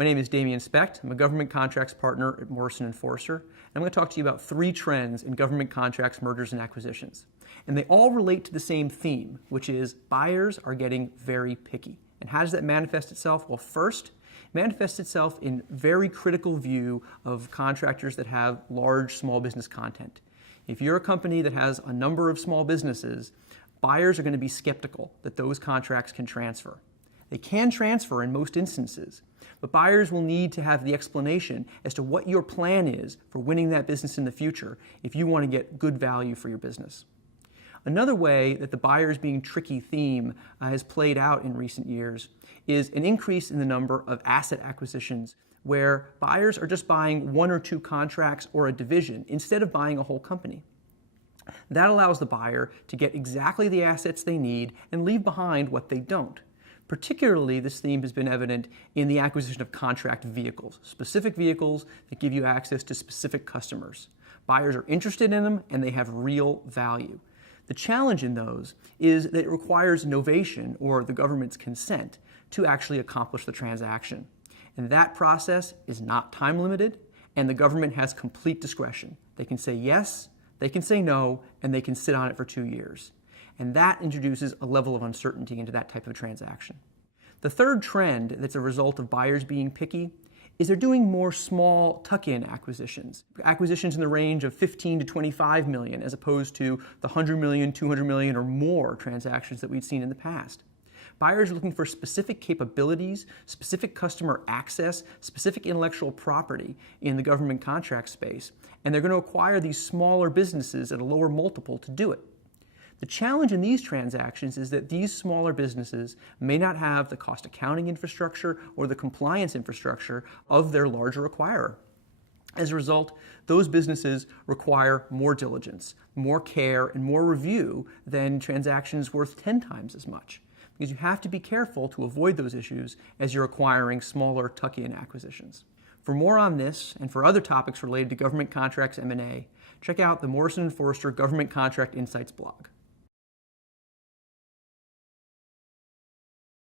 My name is Damian Specht. I'm a government contracts partner at Morrison Foerster. And I'm going to talk to you about 3 trends in government contracts, mergers, and acquisitions. And they all relate to the same theme, which is buyers are getting very picky. And how does that manifest itself? Well, first, it manifests itself in very critical view of contractors that have large small business content. If you're a company that has a number of small businesses, buyers are going to be skeptical that those contracts can transfer. They can transfer in most instances, but buyers will need to have the explanation as to what your plan is for winning that business in the future if you want to get good value for your business. Another way that the buyers being tricky theme has played out in recent years is an increase in the number of asset acquisitions where buyers are just buying 1 or 2 contracts or a division instead of buying a whole company. That allows the buyer to get exactly the assets they need and leave behind what they don't. Particularly, this theme has been evident in the acquisition of contract vehicles, specific vehicles that give you access to specific customers. Buyers are interested in them and they have real value. The challenge in those is that it requires novation, or the government's consent, to actually accomplish the transaction. And that process is not time limited, and the government has complete discretion. They can say yes, they can say no, and they can sit on it for 2 years. And that introduces a level of uncertainty into that type of transaction. The third trend that's a result of buyers being picky is they're doing more small tuck-in acquisitions. Acquisitions in the range of 15 to 25 million as opposed to the 100 million, 200 million or more transactions that we've seen in the past. Buyers are looking for specific capabilities, specific customer access, specific intellectual property in the government contract space, and they're going to acquire these smaller businesses at a lower multiple to do it. The challenge in these transactions is that these smaller businesses may not have the cost accounting infrastructure or the compliance infrastructure of their larger acquirer. As a result, those businesses require more diligence, more care, and more review than transactions worth 10 times as much, because you have to be careful to avoid those issues as you're acquiring smaller tuck-in acquisitions. For more on this and for other topics related to government contracts M&A, check out the Morrison Foerster Government Contract Insights blog.